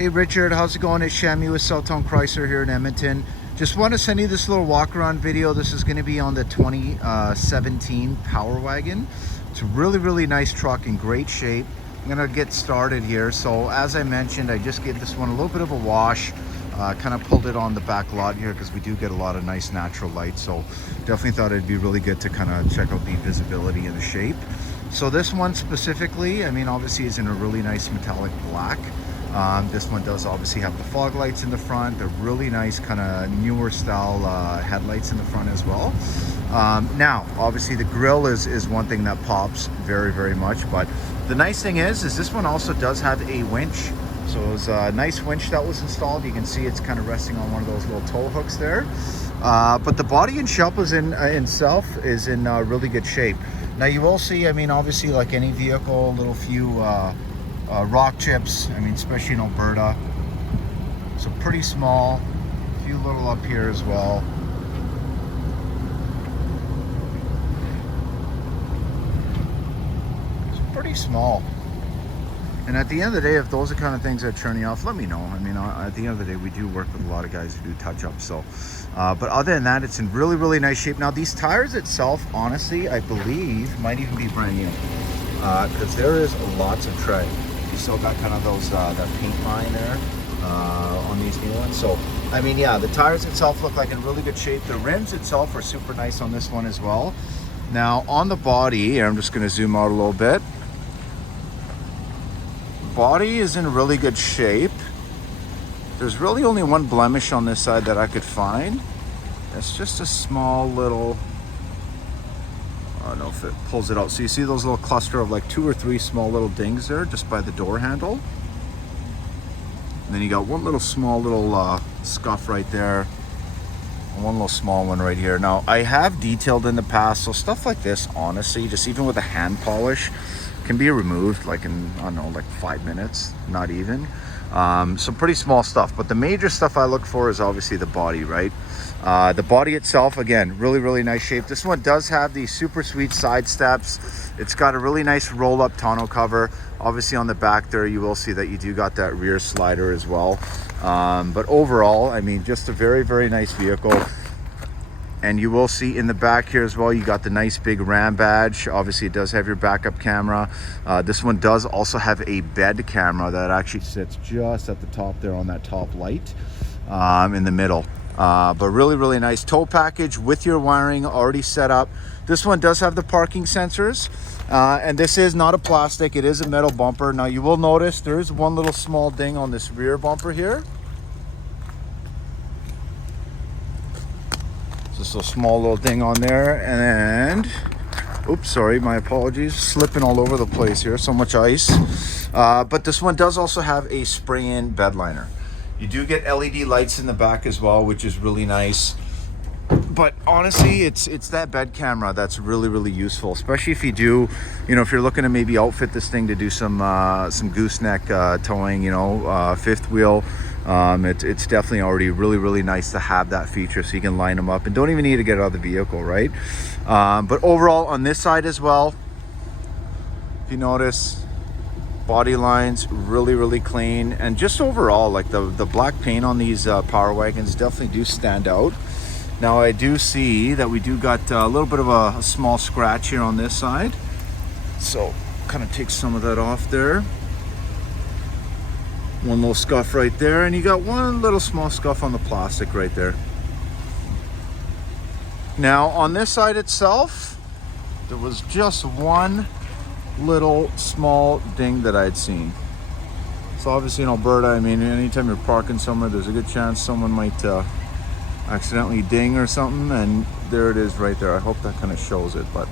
Hey Richard, how's it going? It's Shammi with Southtown Chrysler here in Edmonton. Just want to send you this little walk around video. This is going to be on the 2017 Power Wagon. It's a really nice truck in great shape. I'm going to get started here. So as I mentioned, I just gave this one a little bit of a wash. Kind of pulled it on the back lot here because we do get a lot of nice natural light. So definitely thought it'd be really good to kind of check out the visibility and the shape. So this one specifically, I mean, obviously is in a really nice metallic black. This one does obviously have the fog lights in the front. They're really nice kind of newer style headlights in the front as well. Now obviously the grille is one thing that pops very much, but the nice thing is this one also does have a winch. So it was a nice winch that was installed. You can see it's kind of resting on one of those little tow hooks there. But the body and shell is itself is in really good shape. Now you will see, I mean, obviously like any vehicle, a little few rock chips, I mean, especially in Alberta. So pretty small, a few little up here as well. It's pretty small. And at the end of the day, if those are kind of things that turn you off, let me know. I mean, at the end of the day, we do work with a lot of guys who do touch-ups. So, but other than that, it's in really nice shape. Now, these tires itself, honestly, I believe might even be brand new because there is lots of tread. You still got kind of those that paint line there on these new ones. So, I mean, yeah, the tires itself look like in really good shape. The rims itself are super nice on this one as well. Now, on the body, I'm just going to zoom out a little bit. Body is in really good shape. There's really only one blemish on this side that I could find. It's just a small little, I don't know if it pulls it out. So you see those little cluster of like 2 or 3 small little dings there just by the door handle. And then you got one little small little scuff right there. And one little small one right here. Now I have detailed in the past, so stuff like this, honestly, just even with a hand polish, can be removed like in, I don't know, like 5 minutes, not even. So pretty small stuff, but the major stuff I look for is obviously the body, right? The body itself, again, really nice shape. This one does have these super sweet side steps. It's got a really nice roll-up tonneau cover. Obviously on the back there, you will see that you do got that rear slider as well. But overall, I mean, just a very nice vehicle. And you will see in the back here as well, you got the nice big Ram badge. Obviously it does have your backup camera. This one does also have a bed camera that actually sits just at the top there on that top light in the middle. But really nice tow package with your wiring already set up. This one does have the parking sensors. And this is not a plastic, it is a metal bumper. Now you will notice there is one little small ding on this rear bumper here. Just a small little thing on there, and oops, sorry, my apologies, slipping all over the place here, so much ice. But this one does also have a spray-in bed liner. You do get LED lights in the back as well, which is really nice. But honestly, it's that bed camera that's really useful, especially if you do, you know, if you're looking to maybe outfit this thing to do some gooseneck towing, you know, fifth wheel. It's definitely already really nice to have that feature, so you can line them up and don't even need to get out of the vehicle, right? But overall on this side as well, if you notice, body lines really clean, and just overall, like the black paint on these Power Wagons definitely do stand out. Now I do see that we do got a little bit of a small scratch here on this side, so kind of take some of that off there. One little scuff right there, and you got one little small scuff on the plastic right there. Now on this side itself, there was just one little small ding that I'd seen. So obviously in Alberta, I mean, anytime you're parking somewhere, there's a good chance someone might accidentally ding or something, and there it is right there. I hope that kind of shows it, but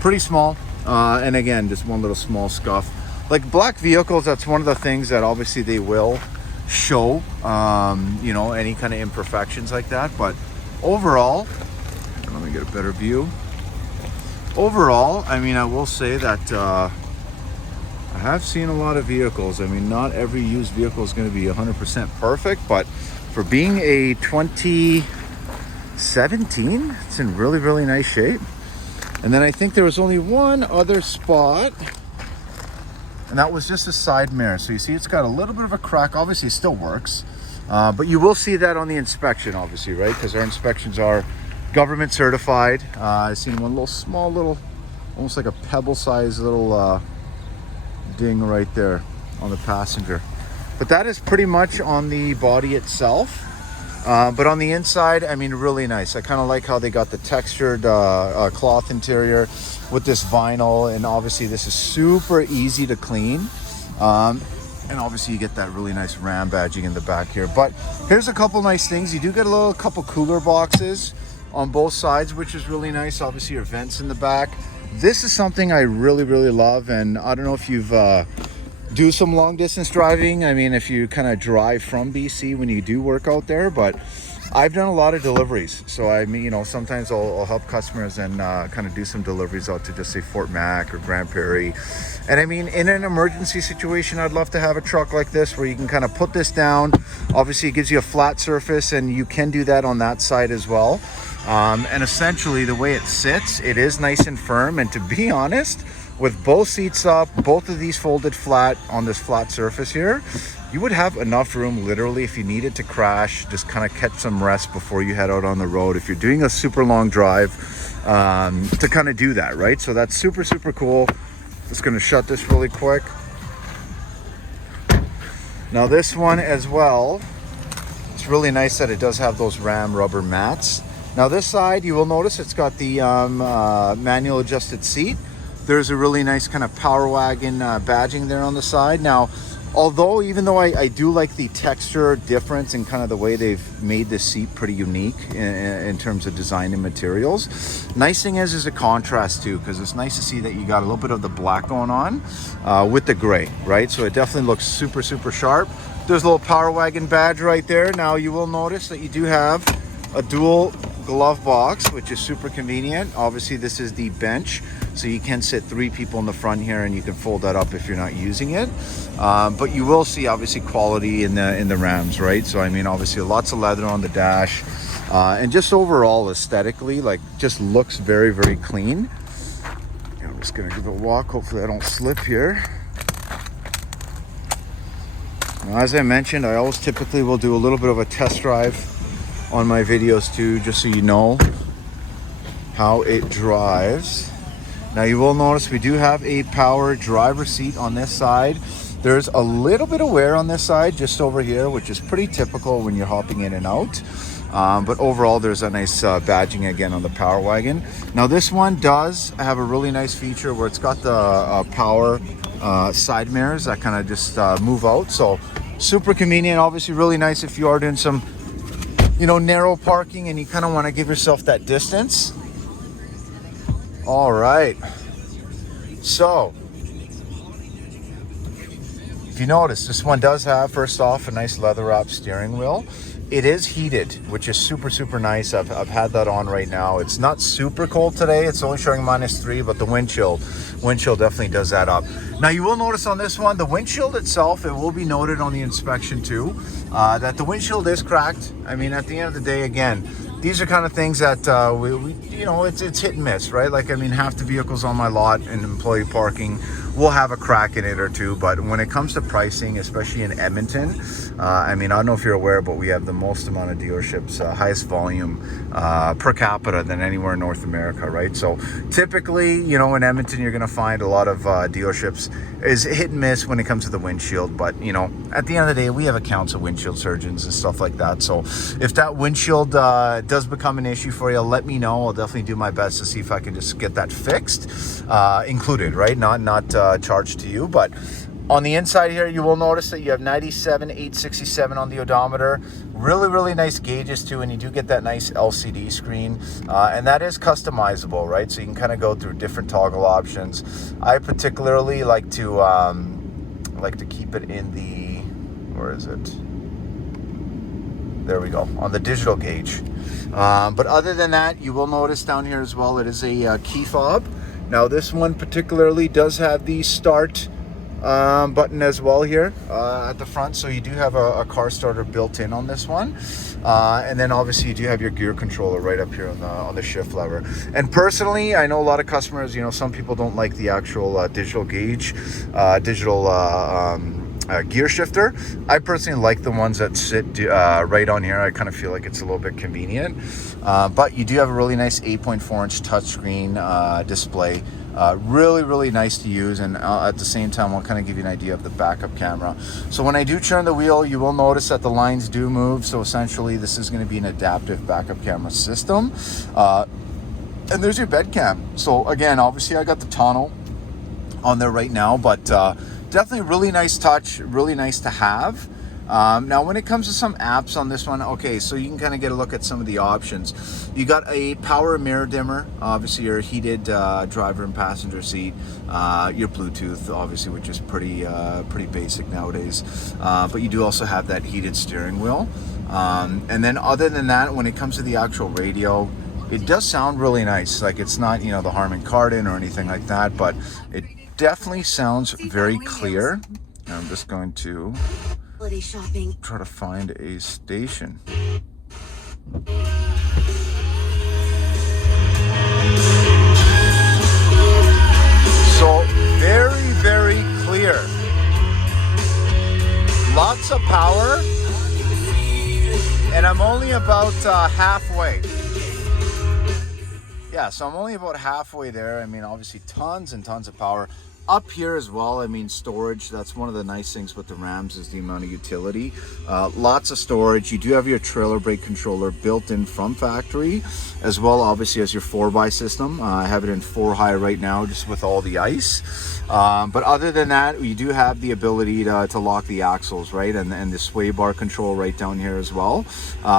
pretty small. And again, just one little small scuff. Like black vehicles, that's one of the things that obviously they will show, you know, any kind of imperfections like that. But overall, let me get a better view. Overall, I mean, I will say that I have seen a lot of vehicles. I mean, not every used vehicle is going to be 100% perfect, but for being a 2017, it's in really nice shape. And then I think there was only one other spot And that was just a side mirror. So you see it's got a little bit of a crack. Obviously it still works. But you will see that on the inspection, obviously, right? Because our inspections are government certified. I've seen one little small little, almost like a pebble sized little ding right there on the passenger. But that is pretty much on the body itself. But on the inside, I mean, really nice. I kind of like how they got the textured cloth interior with this vinyl. And obviously this is super easy to clean. And obviously you get that really nice Ram badging in the back here. But here's a couple nice things. You do get a couple cooler boxes on both sides, which is really nice. Obviously your vents in the back. This is something I really, really love. And I don't know if you've do some long distance driving. I mean, if you kind of drive from BC when you do work out there, but I've done a lot of deliveries. So I mean, you know, sometimes I'll help customers and kind of do some deliveries out to just say Fort Mac or Grand Prairie. And I mean, in an emergency situation, I'd love to have a truck like this where you can kind of put this down. Obviously it gives you a flat surface, and you can do that on that side as well. And essentially the way it sits, it is nice and firm. And to be honest, with both seats up, both of these folded flat on this flat surface here, you would have enough room literally if you needed to crash, just kind of catch some rest before you head out on the road. If you're doing a super long drive, to kind of do that, right? So that's super, super cool. Just gonna shut this really quick. Now this one as well, it's really nice that it does have those Ram rubber mats. Now this side, you will notice it's got the manual adjusted seat. There's a really nice kind of Power Wagon badging there on the side. Now, although, even though I do like the texture difference and kind of the way they've made this seat pretty unique in terms of design and materials, nice thing is a contrast too, because it's nice to see that you got a little bit of the black going on with the gray, right? So it definitely looks super, super sharp. There's a little Power Wagon badge right there. Now you will notice that you do have a dual glove box, which is super convenient. Obviously this is the bench, so you can sit 3 people in the front here, and you can fold that up if you're not using it. But you will see obviously quality in the Rams, right? So I mean, obviously lots of leather on the dash, and just overall aesthetically, like, just looks very, very clean. I'm just gonna give it a walk. Hopefully I don't slip here. Now, as I mentioned, I always typically will do a little bit of a test drive on my videos too, just so you know how it drives. Now you will notice we do have a power driver seat on this side. There's a little bit of wear on this side just over here, which is pretty typical when you're hopping in and out. But overall there's a nice badging again on the Power Wagon. Now this one does have a really nice feature where it's got the power side mirrors that kind of just move out. So super convenient, obviously really nice if you are doing some, you know, narrow parking and you kind of want to give yourself that distance. All right, so if you notice, this one does have, first off, a nice leather wrap steering wheel. It is heated, which is super, super nice. I've had that on right now. It's not super cold today. It's only showing -3, but the windshield definitely does that up. Now you will notice on this one, the windshield itself, it will be noted on the inspection too, that the windshield is cracked. I mean, at the end of the day, again, these are kind of things that we you know, it's hit and miss, right? Like, I mean, half the vehicles on my lot in employee parking will have a crack in it or two, but when it comes to pricing, especially in Edmonton, I mean, I don't know if you're aware, but we have the most amount of dealerships, highest volume per capita than anywhere in North America, right? So typically, you know, in Edmonton, you're going to find a lot of dealerships is hit and miss when it comes to the windshield. But, you know, at the end of the day, we have accounts of windshield surgeons and stuff like that. So if that windshield does become an issue for you, let me know. I'll definitely do my best to see if I can just get that fixed, included, right? Not charged to you. But on the inside here, you will notice that you have 97,867 on the odometer. Really, really nice gauges too, and you do get that nice LCD screen, and that is customizable, right? So you can kind of go through different toggle options. I particularly like to keep it in the, where is it? There we go, on the digital gauge. But other than that, you will notice down here as well, it is a key fob. Now this one particularly does have the start button as well here at the front, so you do have a car starter built in on this one. And then obviously you do have your gear controller right up here on the shift lever. And personally, I know a lot of customers, you know, some people don't like the actual digital gauge, gear shifter. I personally like the ones that sit right on here. I kind of feel like it's a little bit convenient. But you do have a really nice 8.4-inch touchscreen display. Really nice to use, and at the same time I'll kind of give you an idea of the backup camera. So when I do turn the wheel, you will notice that the lines do move, so essentially this is going to be an adaptive backup camera system. And there's your bed cam. So again, obviously I got the tonneau on there right now, but definitely really nice touch, really nice to have. Now when it comes to some apps on this one, okay, so you can kind of get a look at some of the options. You got a power mirror dimmer, obviously your heated driver and passenger seat, your Bluetooth, obviously, which is pretty basic nowadays, but you do also have that heated steering wheel. And then other than that, when it comes to the actual radio, it does sound really nice. Like, it's not, you know, the Harman Kardon or anything like that, but it definitely sounds very clear. And I'm just going to try to find a station. So very clear. Lots of power. And I'm only about halfway. Yeah, so I'm only about halfway there. I mean, obviously tons and tons of power. Up here as well, I mean, storage, that's one of the nice things with the Rams, is the amount of utility. Lots of storage. You do have your trailer brake controller built in from factory, as well obviously as your 4x system. I have it in 4 high right now, just with all the ice. But other than that, you do have the ability to lock the axles, right? And the sway bar control right down here as well.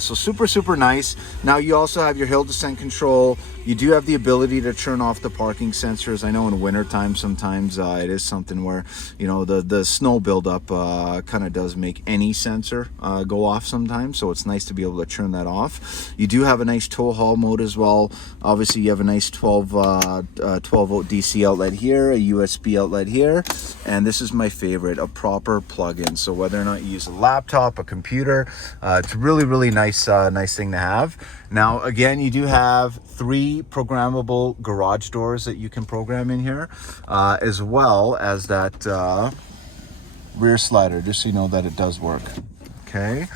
So super nice. Now you also have your hill descent control. You do have the ability to turn off the parking sensors. I know in wintertime sometimes it is something where, you know, the snow buildup kind of does make any sensor go off sometimes. So it's nice to be able to turn that off. You do have a nice tow haul mode as well. Obviously you have a nice 12 volt DC outlet here, a USB outlet here, and this is my favorite, a proper plug-in. So whether or not you use a laptop, a computer, it's really nice thing to have. Now again, you do have 3 programmable garage doors that you can program in here, as well as that rear slider, just so you know that it does work. Okay,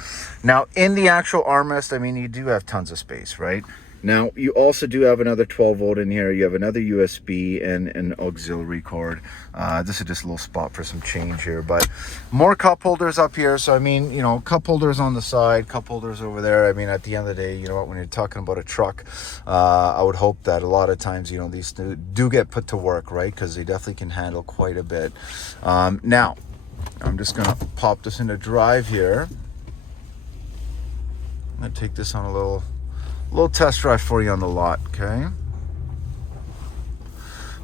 now in the actual armrest, I mean, you do have tons of space, right? Now you also do have another 12 volt in here. You have another USB and an auxiliary cord. This is just a little spot for some change here, but more cup holders up here. So I mean, you know, cup holders on the side, cup holders over there. I mean, at the end of the day, you know what, when you're talking about a truck, I would hope that a lot of times, you know, these do get put to work, right? Because they definitely can handle quite a bit. Now I'm just gonna pop this into drive here. I'm gonna take this on a little test drive for you on the lot. Okay,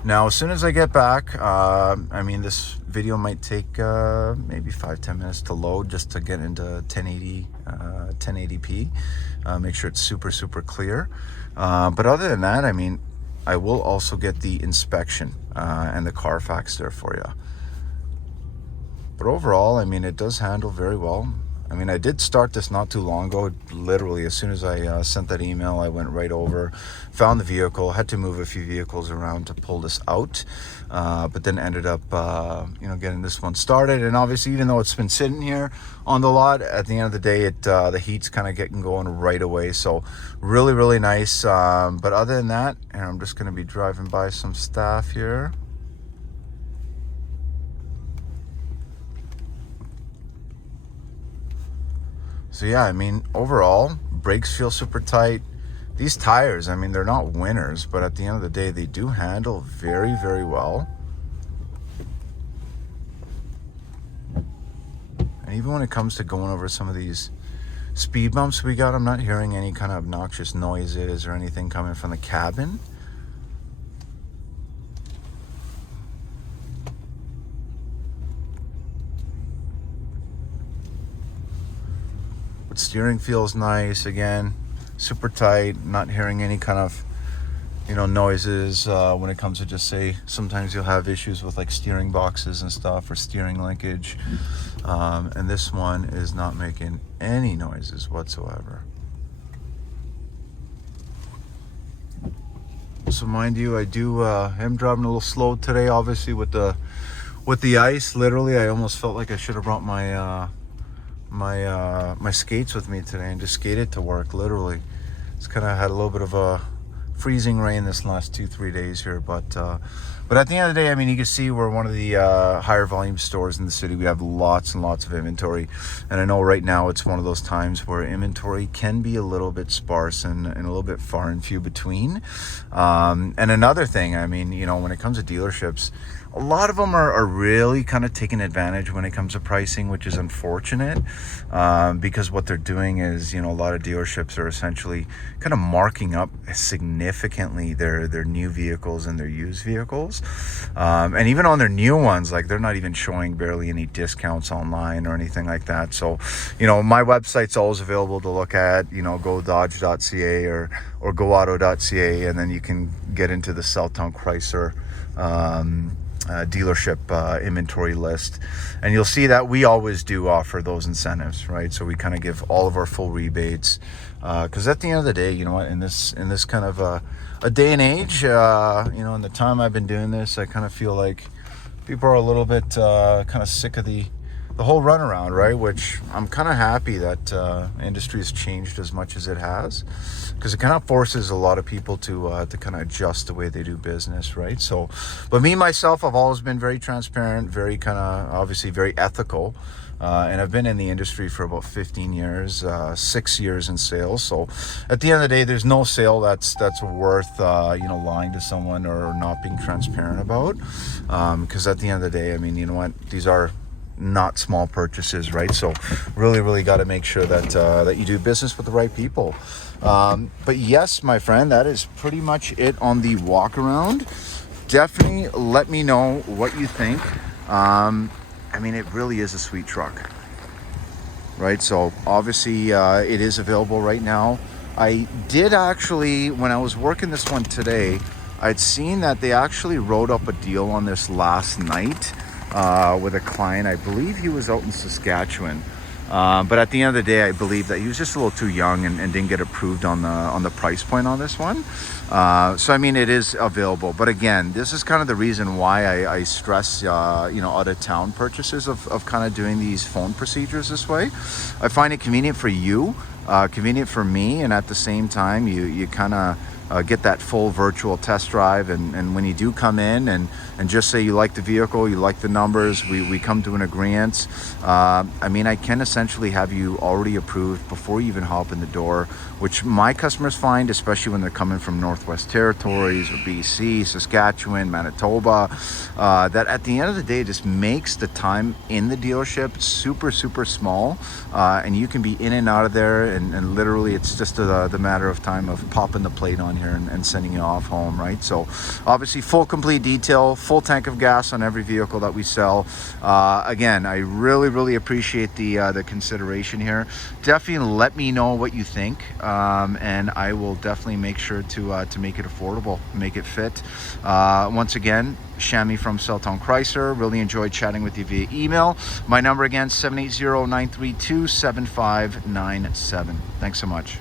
now as soon as I get back, I mean, this video might take maybe 5-10 minutes to load, just to get into 1080p, make sure it's super clear, but other than that, I mean, I will also get the inspection and the Carfax there for you. But overall, I mean, it does handle very well. I mean, I did start this not too long ago. Literally, as soon as I sent that email, I went right over, found the vehicle, had to move a few vehicles around to pull this out, but then ended up, you know, getting this one started. And obviously, even though it's been sitting here on the lot, at the end of the day, the heat's kind of getting going right away. So really nice. But other than that, and I'm just going to be driving by some staff here. So yeah, I mean, overall, brakes feel super tight. These tires, I mean, they're not winners, but at the end of the day, they do handle very well. And even when it comes to going over some of these speed bumps we got, I'm not hearing any kind of obnoxious noises or anything coming from the cabin. Steering feels nice. Again, super tight, not hearing any kind of noises when it comes to, just say, sometimes you'll have issues with like steering boxes and stuff, or steering linkage, and this one is not making any noises whatsoever. So mind you, I am driving a little slow today, obviously with the ice. Literally, I almost felt like I should have brought my my skates with me today and just skated to work. Literally, it's kind of had a little bit of a freezing rain this last 2-3 days here, but at the end of the day, I mean, you can see we're one of the higher volume stores in the city. We have lots and lots of inventory, and I know right now it's one of those times where inventory can be a little bit sparse and a little bit far and few between. And another thing, I mean, when it comes to dealerships, a lot of them are really kind of taking advantage when it comes to pricing, which is unfortunate, because what they're doing is, a lot of dealerships are essentially kind of marking up significantly their new vehicles and their used vehicles. And even on their new ones, like, they're not even showing barely any discounts online or anything like that. So, my website's always available to look at, gododge.ca or goauto.ca, and then you can get into the Celltown Chrysler dealership inventory list, and you'll see that we always do offer those incentives, right? So we kind of give all of our full rebates, because at the end of the day, in this kind of a day and age, in the time I've been doing this, I kind of feel like people are a little bit kind of sick of the whole runaround, right? Which I'm kind of happy that industry has changed as much as it has, because it kind of forces a lot of people to kind of adjust the way they do business, right? So, but me, myself, I've always been very transparent, very kind of, obviously very ethical, and I've been in the industry for about 15 years, 6 years in sales. So at the end of the day, there's no sale that's worth, lying to someone or not being transparent about, because at the end of the day, I mean, you know what, these are not small purchases, right? So really got to make sure that you do business with the right people. But yes, my friend, that is pretty much it on the Walkaround. Definitely let me know what you think. I mean, it really is a sweet truck, right? So obviously it is available right now. I did actually, when I was working this one today, I'd seen that they actually wrote up a deal on this last night with a client. I believe he was out in Saskatchewan, but at the end of the day, I believe that he was just a little too young and didn't get approved on the price point on this one. So I mean, it is available, but again, this is kind of the reason why I stress out of town purchases of kind of doing these phone procedures this way. I find it convenient for you, convenient for me, and at the same time, you kind of get that full virtual test drive, and when you do come in and just say you like the vehicle, you like the numbers, we come to an agreement. I mean, I can essentially have you already approved before you even hop in the door, which my customers find, especially when they're coming from Northwest Territories or BC, Saskatchewan, Manitoba, that at the end of the day, it just makes the time in the dealership super small, and you can be in and out of there, and literally it's just the matter of time of popping the plate on here and sending you off home, right? So obviously full complete detail, full tank of gas on every vehicle that we sell. Again, I really appreciate the consideration here. Definitely let me know what you think, and I will definitely make sure to make it affordable, make it fit. Once again, Shammi from Celltown Chrysler. Really enjoyed chatting with you via email. My number again, 780-932-7597. Thanks so much.